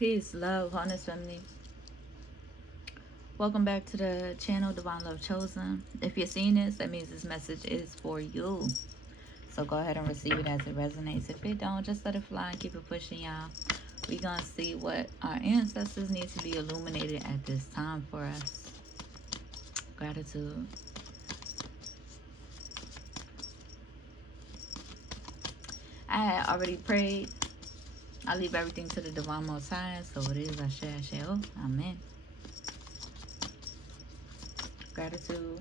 Peace, love, wholeness, family. Welcome back to the channel, Divine Love Chosen. If you're seeing this, that means this message is for you. So go ahead and receive it as it resonates. If it don't, just let it fly and keep it pushing, y'all. We gonna see what our ancestors need to be illuminated at this time for us. Gratitude. I had already prayed. I leave everything to the Divine Most High. So it is. Ashe. Oh, amen. Gratitude.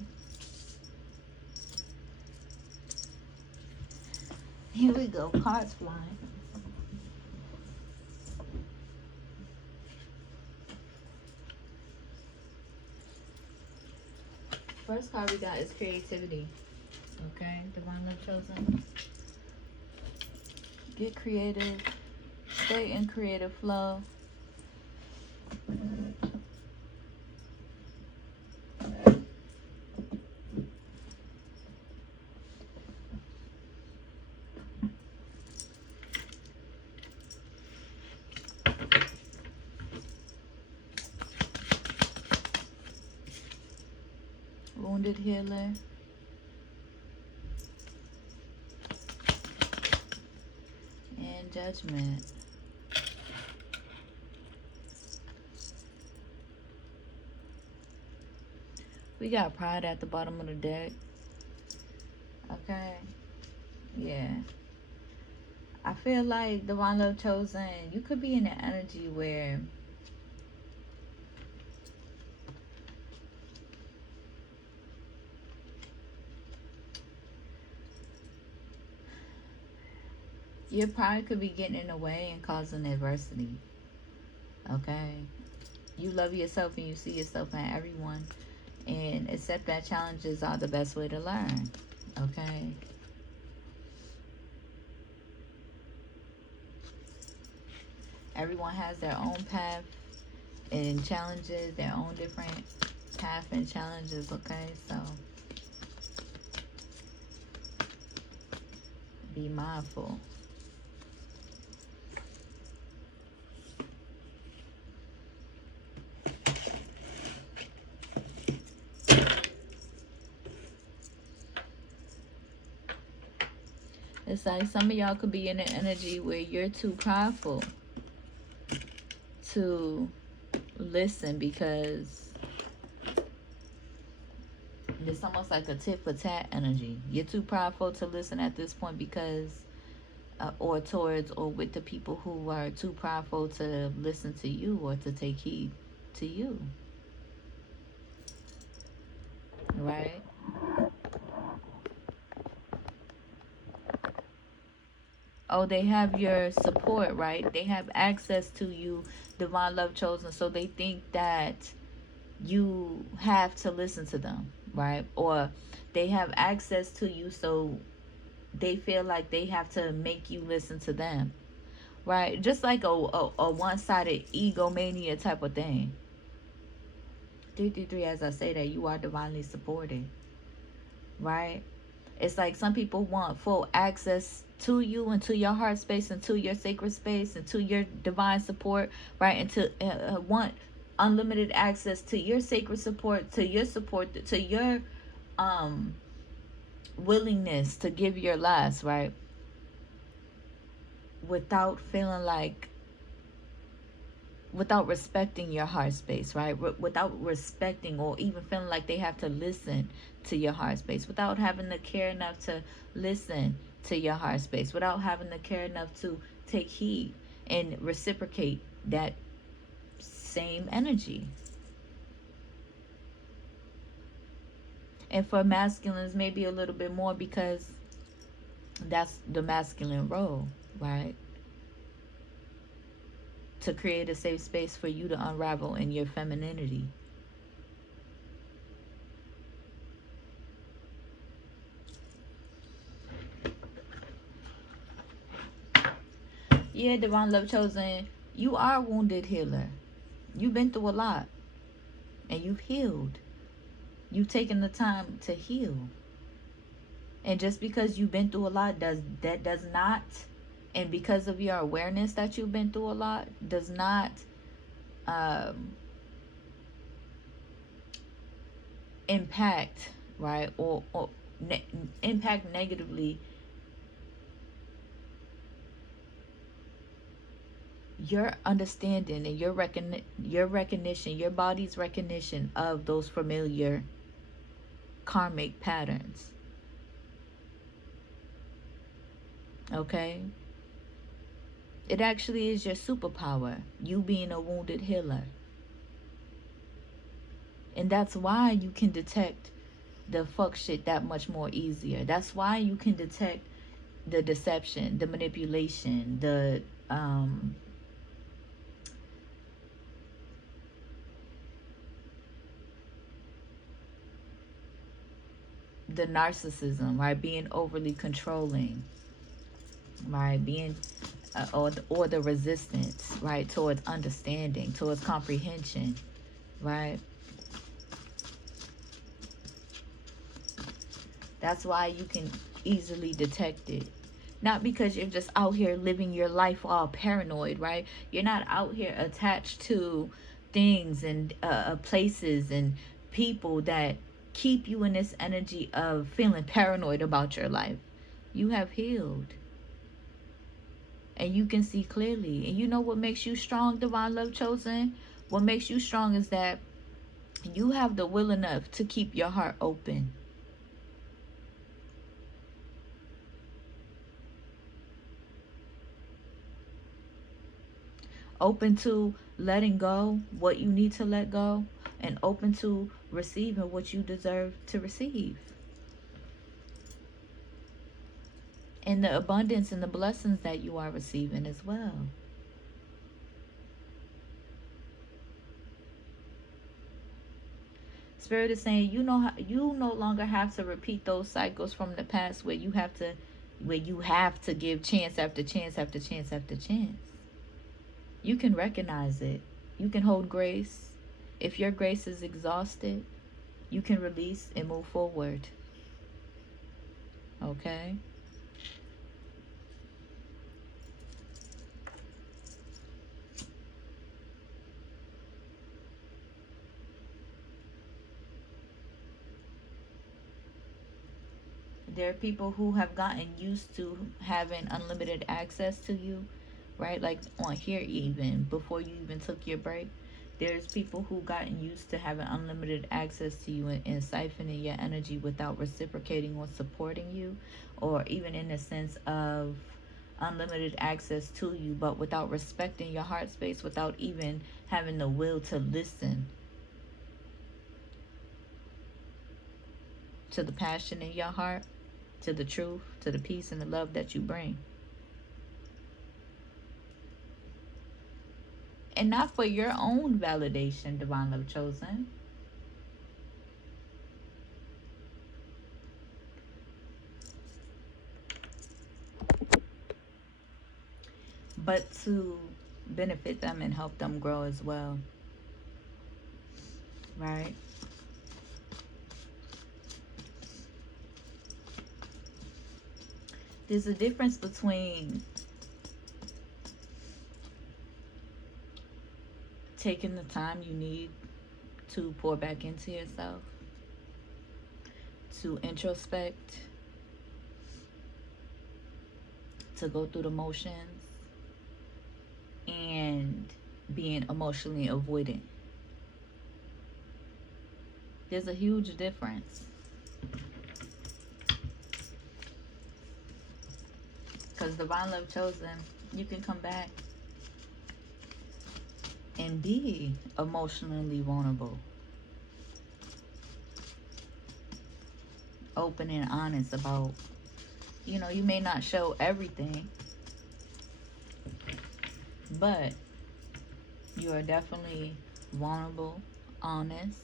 Here we go. Cards flying. First card we got is creativity. Okay, Divine Love Chosen. Get creative. Stay in creative flow. Wounded healer. And judgment. We got pride at the bottom of the deck. Okay. Yeah. I feel like Divine Love Chosen, you could be in an energy where your pride could be getting in the way and causing adversity. Okay. You love yourself and you see yourself in everyone. And accept that challenges are the best way to learn. Okay. Everyone has their own path and challenges, their own different path and challenges, okay? So be mindful. It's like some of y'all could be in an energy where you're too prideful to listen, because it's almost like a tit for tat energy. You're too prideful to listen at this point because or towards or with the people who are too prideful to listen to you or to take heed to you. Right? Oh, they have your support, right? They have access to you, Divine Love Chosen, so they think that you have to listen to them, right? Or they have access to you, so they feel like they have to make you listen to them, right? Just like a one-sided egomania type of thing. 333, as I say that, you are divinely supported, right? It's like some people want full access to you and to your heart space and to your sacred space and to your divine support, right? And to want unlimited access to your sacred support, to your willingness to give your last, right? Without feeling like, without respecting your heart space, right? Without respecting or even feeling like they have to listen to your heart space, without having to care enough to listen to your heart space, without having to care enough to take heed and reciprocate that same energy. And for masculines, maybe a little bit more, because that's the masculine role, right? To create a safe space for you to unravel in your femininity. Yeah, Divine Love Chosen, you are a wounded healer. You've been through a lot and you've healed. You've taken the time to heal. And just because you've been through a lot does not, and because of your awareness that you've been through a lot, does not um, impact, right, or impact negatively your understanding and your recognition, your body's recognition of those familiar karmic patterns. Okay? It actually is your superpower, you being a wounded healer. And that's why you can detect the fuck shit that much more easier. That's why you can detect the deception, the manipulation, the narcissism, right? Being overly controlling, right? Being or the resistance, right, towards understanding, towards comprehension, right? That's why you can easily detect it. Not because you're just out here living your life all paranoid, right? You're not out here attached to things and places and people that keep you in this energy of feeling paranoid about your life. You have healed and you can see clearly. And you know what makes you strong, divine love chosen? What makes you strong is that you have the will enough to keep your heart open. Open to letting go what you need to let go, and open to receiving what you deserve to receive. And the abundance and the blessings that you are receiving as well. Spirit is saying you know you no longer have to repeat those cycles from the past where you have to give chance after chance after chance after chance. You can recognize it. You can hold grace. If your grace is exhausted, you can release and move forward. Okay? There are people who have gotten used to having unlimited access to you, right? Like on here, even before you even took your break. There's people who gotten used to having unlimited access to you and siphoning your energy without reciprocating or supporting you, or even in the sense of unlimited access to you, but without respecting your heart space, without even having the will to listen to the passion in your heart, to the truth, to the peace and the love that you bring. And not for your own validation, divine love chosen, but to benefit them and help them grow as well, right? There's a difference between taking the time you need to pour back into yourself, to introspect, to go through the motions, and being emotionally avoidant. There's a huge difference. Because divine love chosen, you can come back and be emotionally vulnerable, open and honest about, you may not show everything, but you are definitely vulnerable, honest,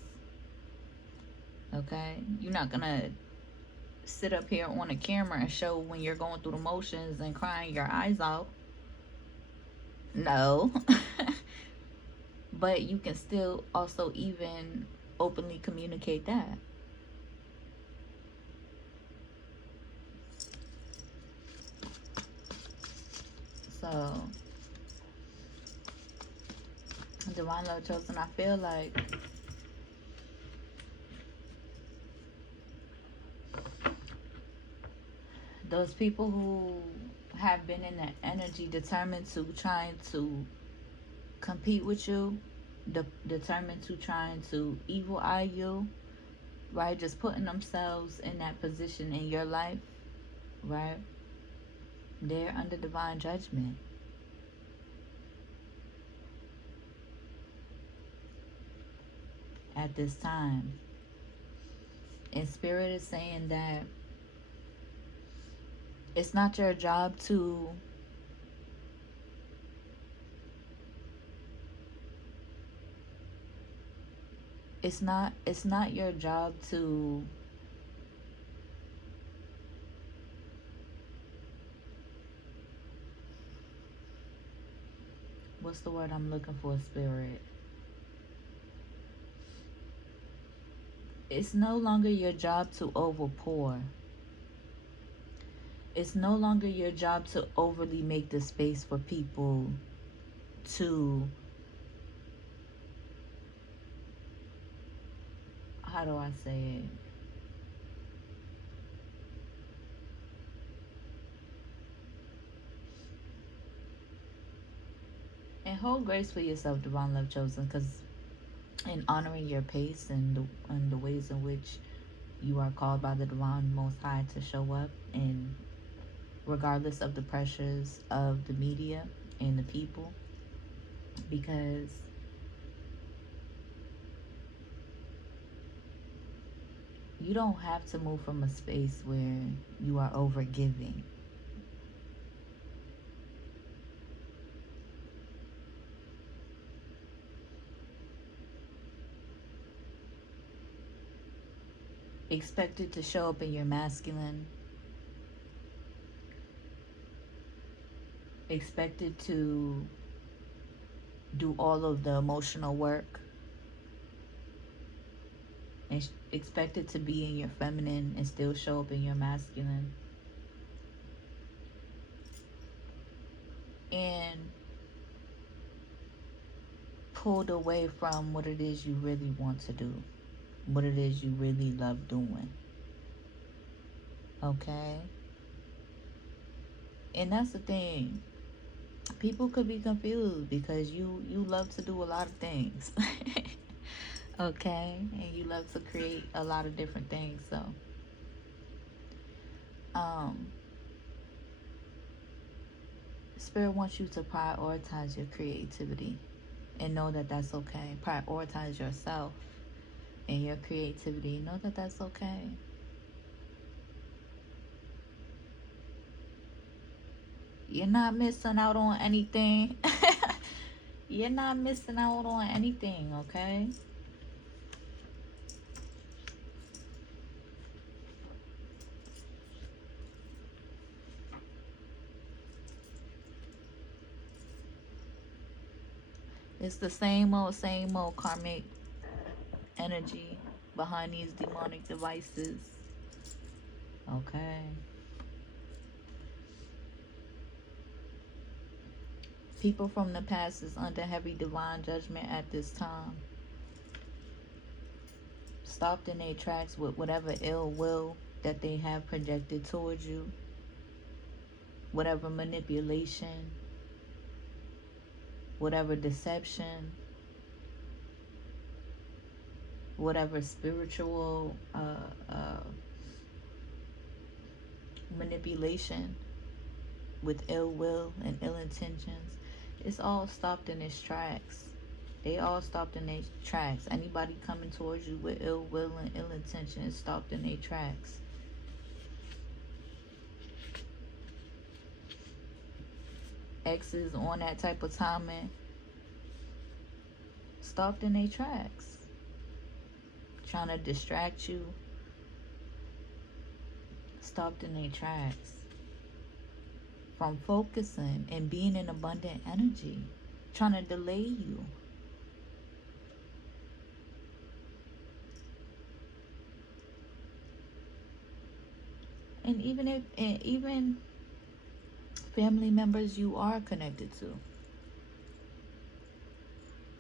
okay? You're not gonna sit up here on a camera and show when you're going through the motions and crying your eyes out. No. But you can still also even openly communicate that. So Divine Love Chosen, I feel like those people who have been in the energy determined to trying to compete with you, determined to trying to evil eye you, right? Just putting themselves in that position in your life, right? They're under divine judgment at this time. And Spirit is saying that it's not your job to it's not your job to what's the word I'm looking for, Spirit? It's no longer your job to overpour. It's no longer your job to overly make the space for people to, how do I say it? And hold grace for yourself, Divine Love Chosen, because in honoring your pace and the ways in which you are called by the Divine Most High to show up, and regardless of the pressures of the media and the people, because you don't have to move from a space where you are over giving. Expected to show up in your masculine, expected to do all of the emotional work, and expected to be in your feminine and still show up in your masculine. And pulled away from what it is you really want to do, what it is you really love doing. Okay? And that's the thing. People could be confused because you love to do a lot of things. Okay? And you love to create a lot of different things. So um Spirit wants you to prioritize your creativity and know that that's okay. Prioritize yourself and your creativity. Know that that's okay. You're not missing out on anything. You're not missing out on anything, okay? It's the same old karmic energy behind these demonic devices. Okay. People from the past is under heavy divine judgment at this time. Stopped in their tracks with whatever ill will that they have projected towards you, whatever manipulation, whatever deception, whatever spiritual manipulation with ill will and ill intentions. It's all stopped in its tracks. They all stopped in their tracks. Anybody coming towards you with ill will and ill intention is stopped in their tracks. Exes on that type of timing stopped in their tracks. Trying to distract you, stopped in their tracks. From focusing and being in abundant energy, trying to delay you. And even family members you are connected to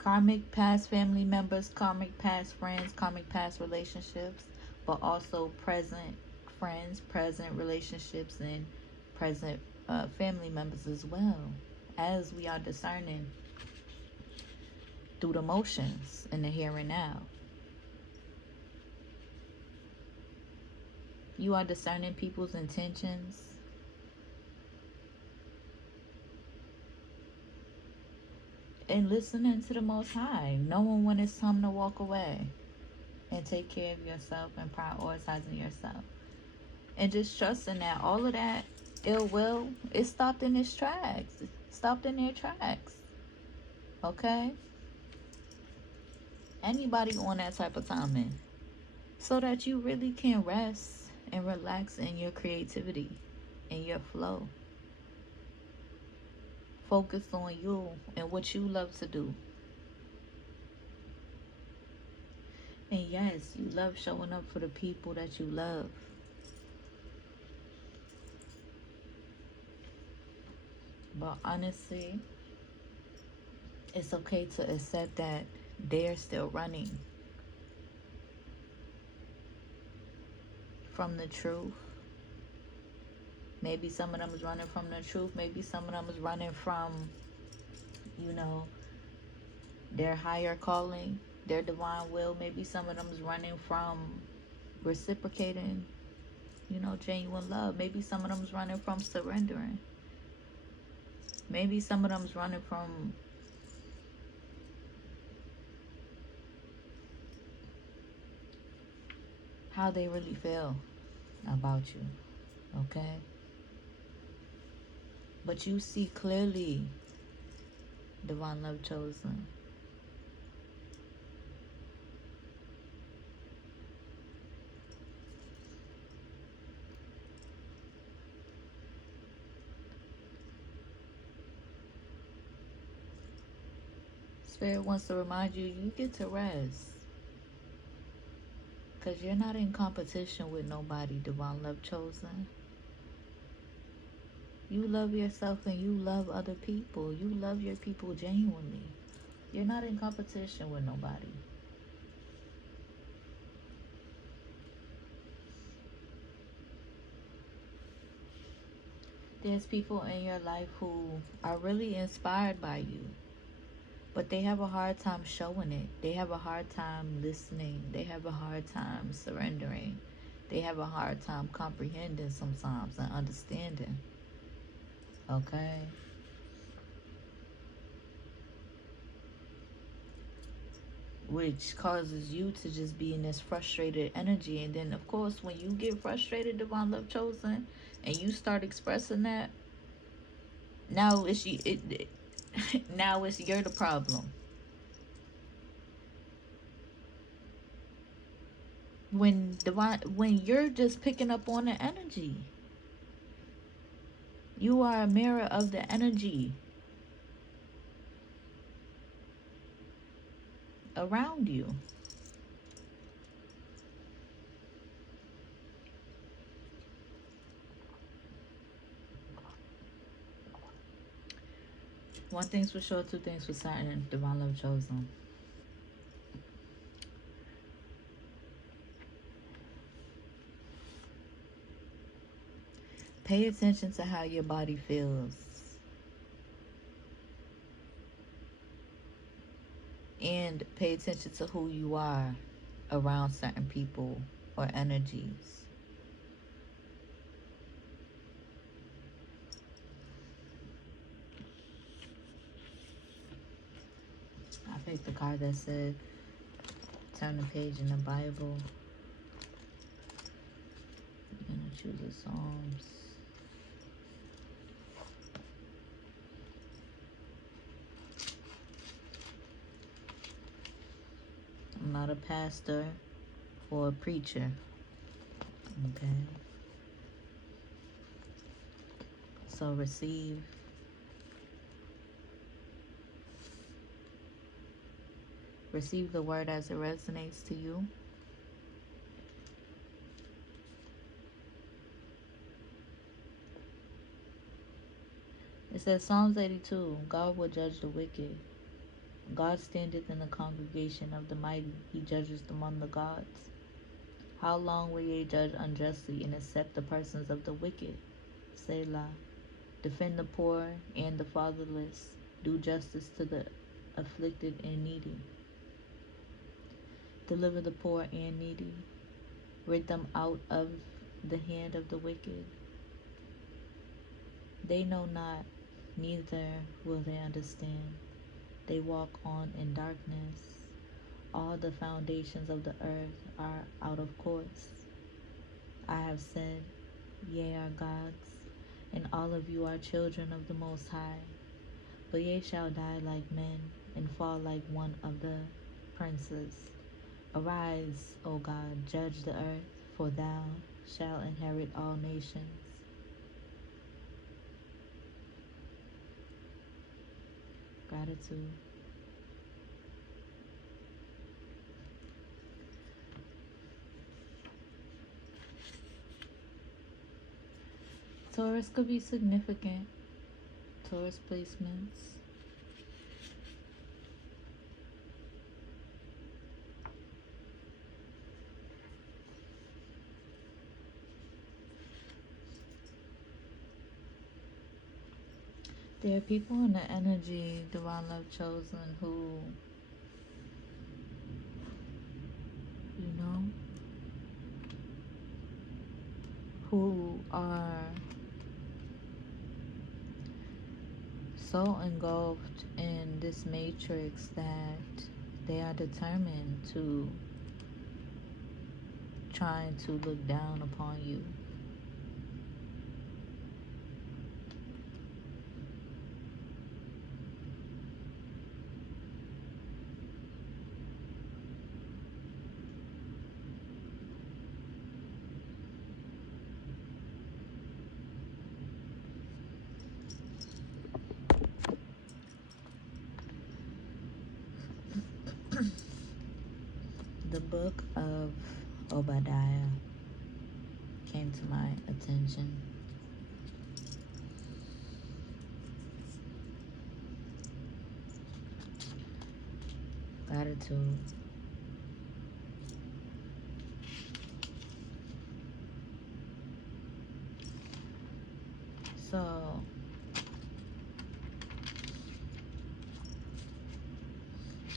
Karmic past family members, karmic past friends, karmic past relationships, but also present friends, present relationships, and present family members as well, as we are discerning through the motions in the here and now. You are discerning people's intentions and listening to the Most High, knowing when it's time to walk away and take care of yourself and prioritizing yourself. And just trusting that all of that ill will is stopped in its tracks. Stopped in their tracks. Okay? Anybody on that type of timing. So that you really can rest and relax in your creativity and your flow. Focus on you and what you love to do. And yes, you love showing up for the people that you love. But honestly, it's okay to accept that they're still running from the truth. Maybe some of them is running from the truth. Maybe some of them is running from, you know, their higher calling, their divine will. Maybe some of them is running from reciprocating, you know, genuine love. Maybe some of them is running from surrendering. Maybe some of them is running from how they really feel about you. Okay? But you see clearly, divine love chosen. Spirit wants to remind you, you get to rest. Because you're not in competition with nobody, divine love chosen. You love yourself and you love other people. You love your people genuinely. You're not in competition with nobody. There's people in your life who are really inspired by you, but they have a hard time showing it. They have a hard time listening. They have a hard time surrendering. They have a hard time comprehending sometimes and understanding. Okay? Which causes you to just be in this frustrated energy. And then, of course, when you get frustrated, divine love chosen, and you start expressing that, now it's you. Now it's you're the problem. When you're just picking up on the energy, you are a mirror of the energy around you. One thing's for sure, two things for certain. Divine love chosen. Pay attention to how your body feels. And pay attention to who you are around certain people or energies. I picked the card that said, turn the page in the Bible. I'm going to choose the Psalms. I'm not a pastor or a preacher. Okay? So receive. Receive the word as it resonates to you. It says Psalms 82, God will judge the wicked. God standeth in the congregation of the mighty, he judgeth among the gods. How long will ye judge unjustly and accept the persons of the wicked? Selah. Defend the poor and the fatherless. Do justice to the afflicted and needy. Deliver the poor and needy. Rid them out of the hand of the wicked. They know not, neither will they understand. They walk on in darkness. All the foundations of the earth are out of course. I have said, ye are gods, and all of you are children of the Most High. But ye shall die like men, and fall like one of the princes. Arise, O God, judge the earth, for thou shalt inherit all nations. Gratitude. Taurus could be significant. Taurus placements. There are people in the energy, divine love chosen, who, you know, who are so engulfed in this matrix that they are determined to trying to look down upon you. The book of Obadiah came to my attention. Gratitude. So,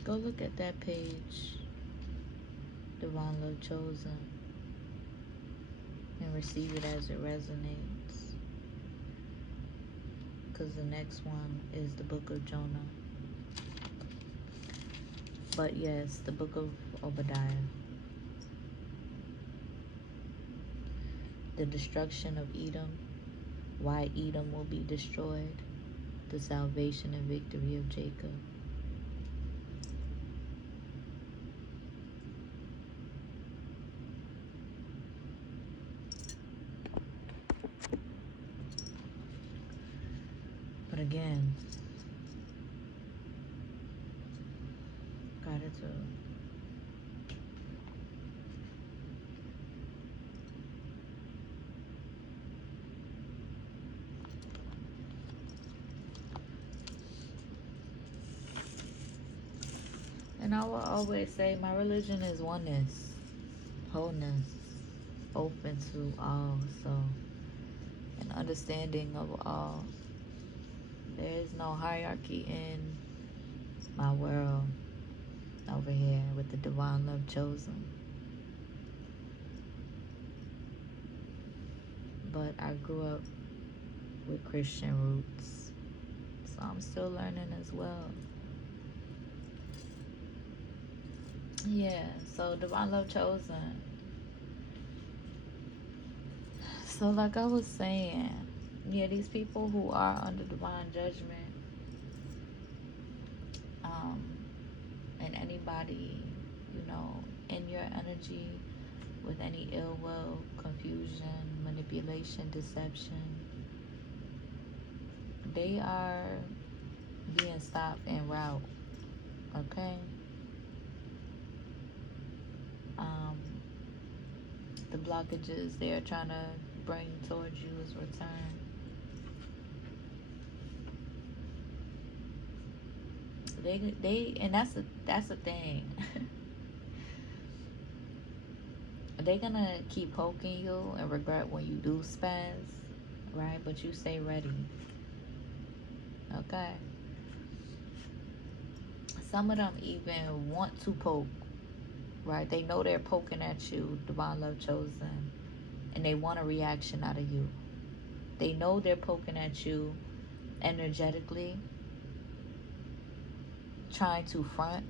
go look at that page, Divine Love Chosen, and receive it as it resonates. Because the next one is the book of Jonah. But yes, the book of Obadiah. The destruction of Edom, why Edom will be destroyed, the salvation and victory of Jacob. But again, gratitude. And I will always say my religion is oneness, wholeness, open to all, so an understanding of all. There is no hierarchy in my world over here with the divine love chosen. But I grew up with Christian roots, so I'm still learning as well. Yeah, so divine love chosen. So like I was saying, yeah, these people who are under divine judgment, and anybody, you know, in your energy with any ill will, confusion, manipulation, deception, they are being stopped en route. Okay. Um, the blockages they are trying to bring towards you is return. They and that's the thing. They're gonna keep poking you and regret when you do spaz, right? But you stay ready. Okay. Some of them even want to poke, right? They know they're poking at you, divine love chosen, and they want a reaction out of you. They know they're poking at you energetically, trying to front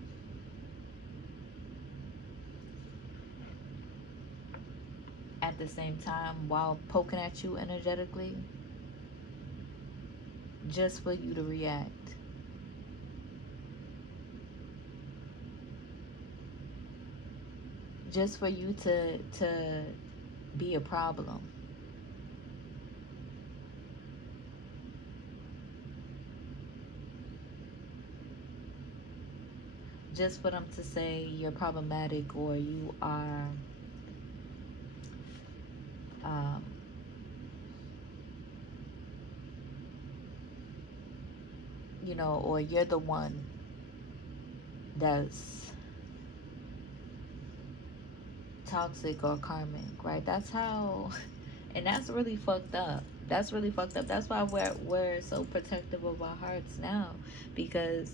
at the same time while poking at you energetically, just for you to react, just for you to be a problem, just for them to say you're problematic or you are um, or you're the one that's toxic or karmic, right? That's how, and that's really fucked up. That's really fucked up. That's why we're so protective of our hearts now, because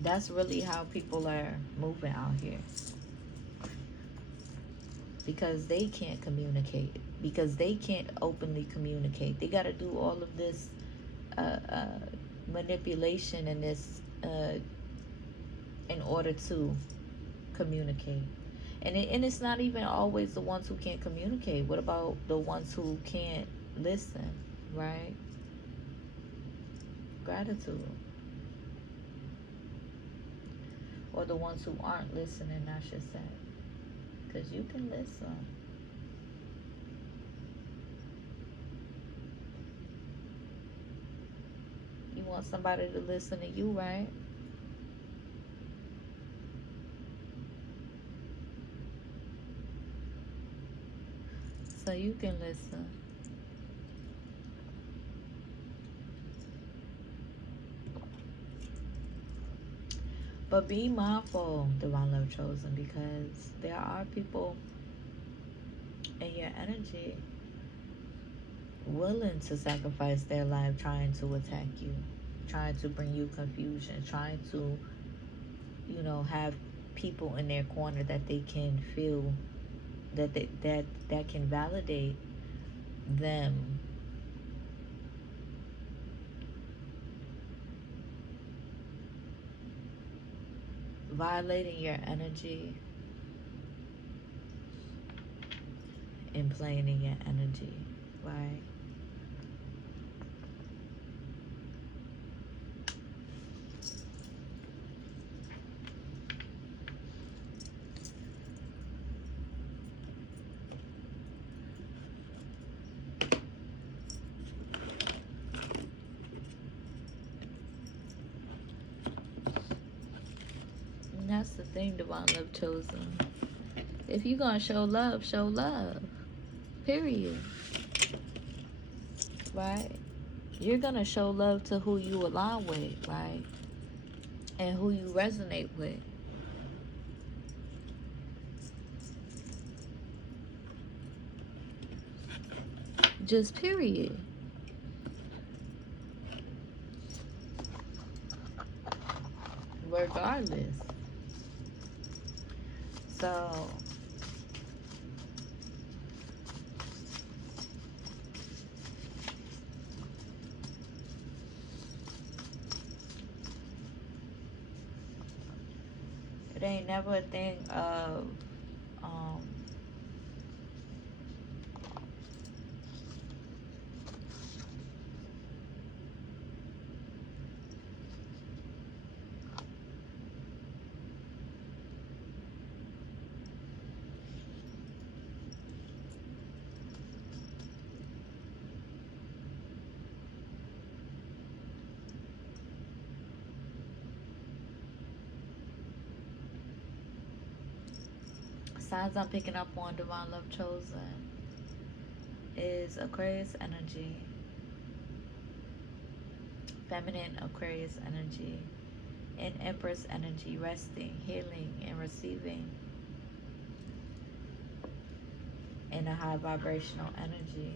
that's really how people are moving out here. Because they can't communicate. Because they can't openly communicate. They got to do all of this manipulation and this in order to communicate. And it's not even always the ones who can't communicate. What about the ones who can't listen, right? Gratitude. Or the ones who aren't listening, I should say. Because you can listen. You want somebody to listen to you, right? So you can listen. But be mindful, divine love chosen, because there are people in your energy willing to sacrifice their life trying to attack you, trying to bring you confusion, trying to, have people in their corner that they can feel that can validate them violating your energy and playing in your energy, right? And that's the thing, divine love chosen. If you're gonna show love, show love. Period. Right? You're gonna show love to who you align with, right? And who you resonate with. Just period. Regardless. So it ain't never a thing of um signs I'm picking up on, divine love chosen, is Aquarius energy, feminine Aquarius energy. in Empress energy, resting, healing, and receiving in a high vibrational energy.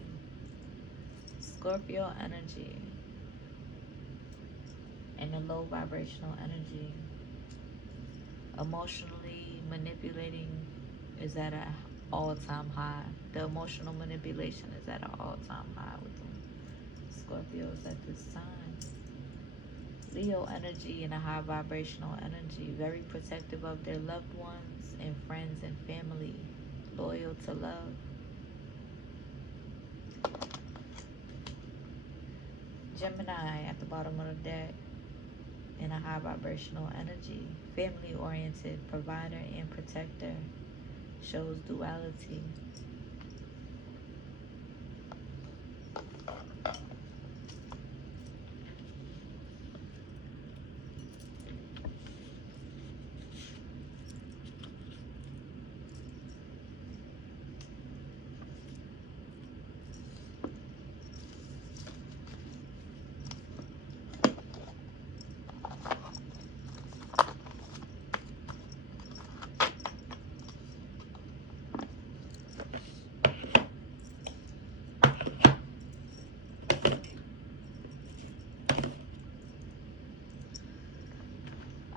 Scorpio energy in a low vibrational energy. Emotionally manipulating is at an all-time high. The emotional manipulation is at an all-time high with them Scorpios at this time. Leo energy in a high vibrational energy, very protective of their loved ones and friends and family, loyal to love. Gemini at the bottom of the deck in a high vibrational energy, family oriented, provider and protector, shows duality.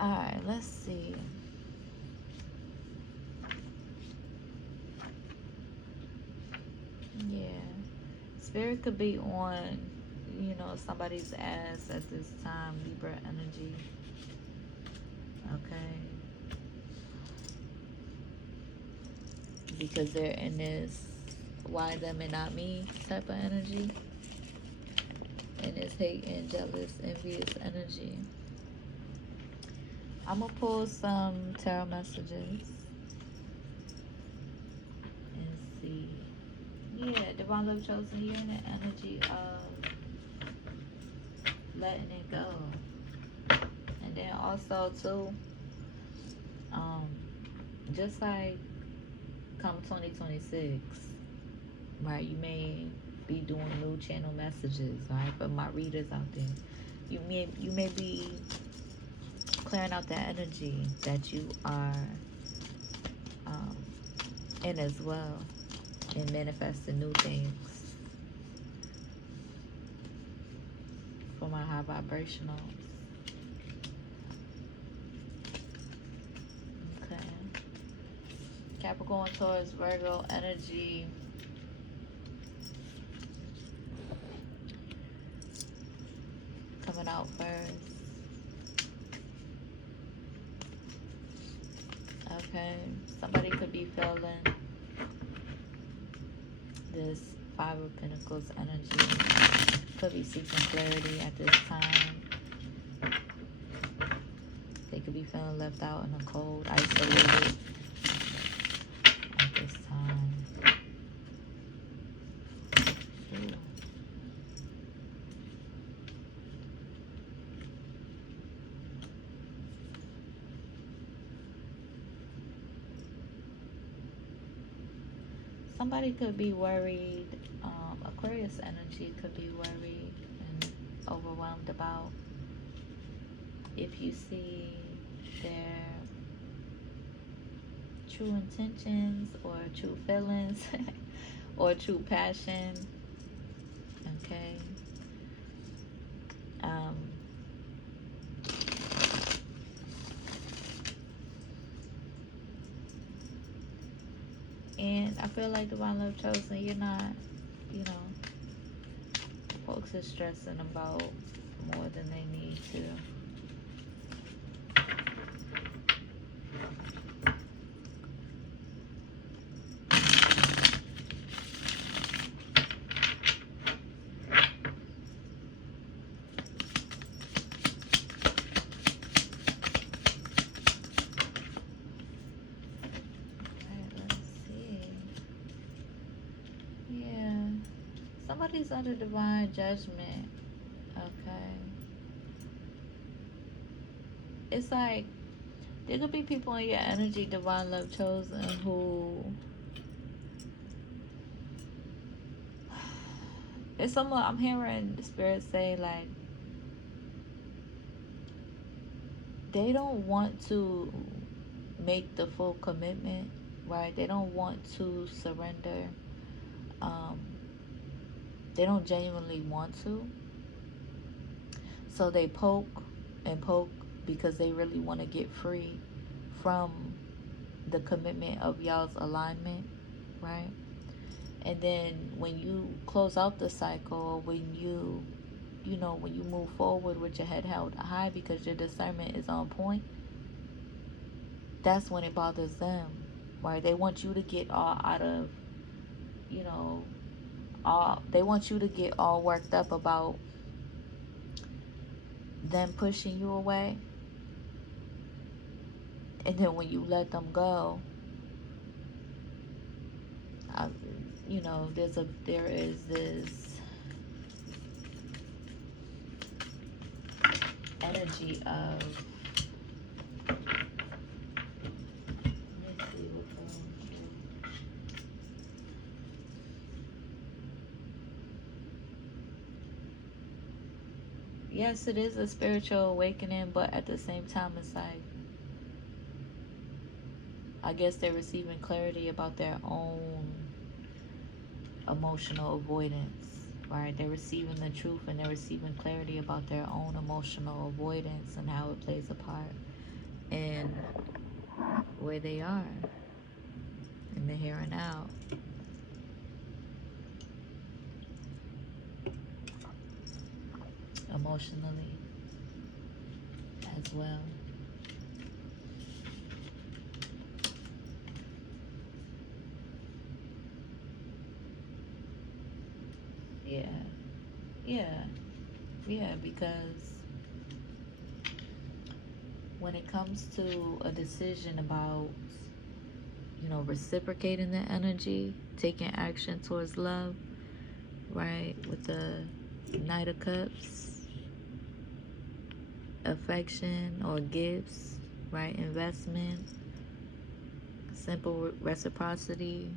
Alright, let's see. Yeah. Spirit could be on, somebody's ass at this time, Libra energy. Okay. Because they're in this why them and not me type of energy. And it's hate and jealous, envious energy. I'm going to pull some tarot messages and see. Yeah, Divine Love Chosen, you're in the energy of letting it go. And then also, too, just like come 2026, right, you may be doing new channel messages, right, for my readers out there. You may be clearing out that energy that you are in as well, and manifesting new things for my high vibrationals. Okay. Capricorn, Taurus, Virgo energy. Coming out first. Okay. Somebody could be feeling this Five of Pentacles energy. Could be seeking clarity at this time. They could be feeling left out in the cold, isolated at this time. Ooh. Somebody could be worried. Aquarius energy could be worried and overwhelmed about if you see their true intentions or true feelings or true passion. Okay. And I feel like Divine Love Chosen, you're not, folks are stressing about more than they need to. Somebody's under divine judgment. Okay. It's like there could be people in your energy, Divine Love Chosen, who it's someone I'm hearing the spirit say, like, they don't want to make the full commitment, right? They don't want to surrender. Um, they don't genuinely want to. So they poke and poke because they really want to get free from the commitment of y'all's alignment, right? And then when you close out the cycle, when when you move forward with your head held high because your discernment is on point, that's when it bothers them, right? They want you to get all out of, you know, all, they want you to get all worked up about them pushing you away. And then when you let them go, I, there is this energy of, let's see what's going on. Yes, it is a spiritual awakening, but at the same time, it's like, I guess they're receiving clarity about their own emotional avoidance, right? They're receiving the truth and they're receiving clarity about their own emotional avoidance and how it plays a part in where they are in the here and now. Emotionally as well. Yeah, yeah, yeah, because when it comes to a decision about, reciprocating the energy, taking action towards love, right, with the Knight of Cups, affection or gifts, right, investment, simple reciprocity.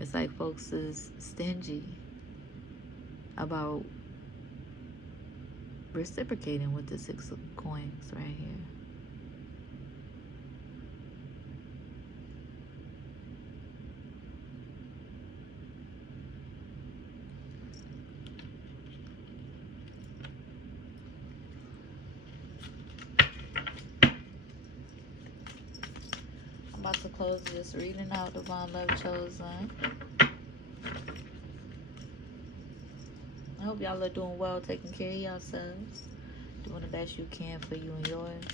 It's like folks is stingy about reciprocating with the Six of Coins right here. I'm about to close this reading out, Divine Love Chosen. I hope y'all are doing well, taking care of yourselves, doing the best you can for you and yours.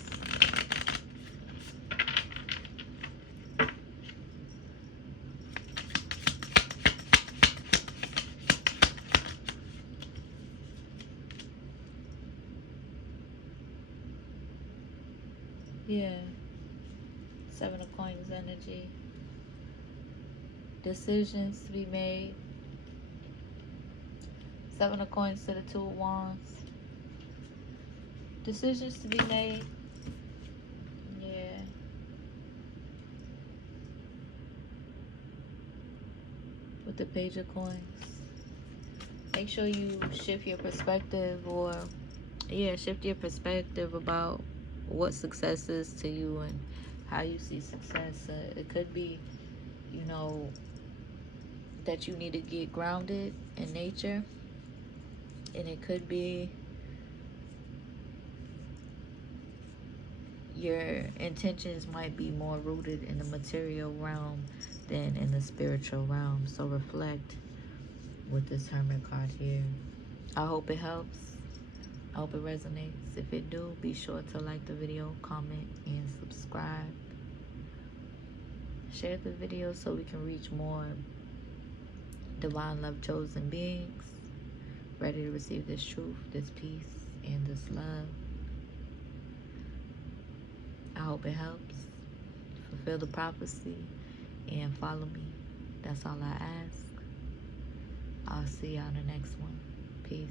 Yeah. Seven of Coins energy. Decisions to be made. Seven of Coins to the Two of Wands. Decisions to be made. Yeah. With the Page of Coins. Make sure you shift your perspective, or shift your perspective about what success is to you and how you see success. It could be, that you need to get grounded in nature, and it could be your intentions might be more rooted in the material realm than in the spiritual realm. So reflect with this Hermit card here. I hope it helps. I hope it resonates. If it do, be sure to like the video, comment, and subscribe. Share the video so we can reach more divine love chosen beings ready to receive this truth, this peace, and this love. I hope it helps. Fulfill the prophecy and follow me. That's all I ask. I'll see y'all in the next one. Peace.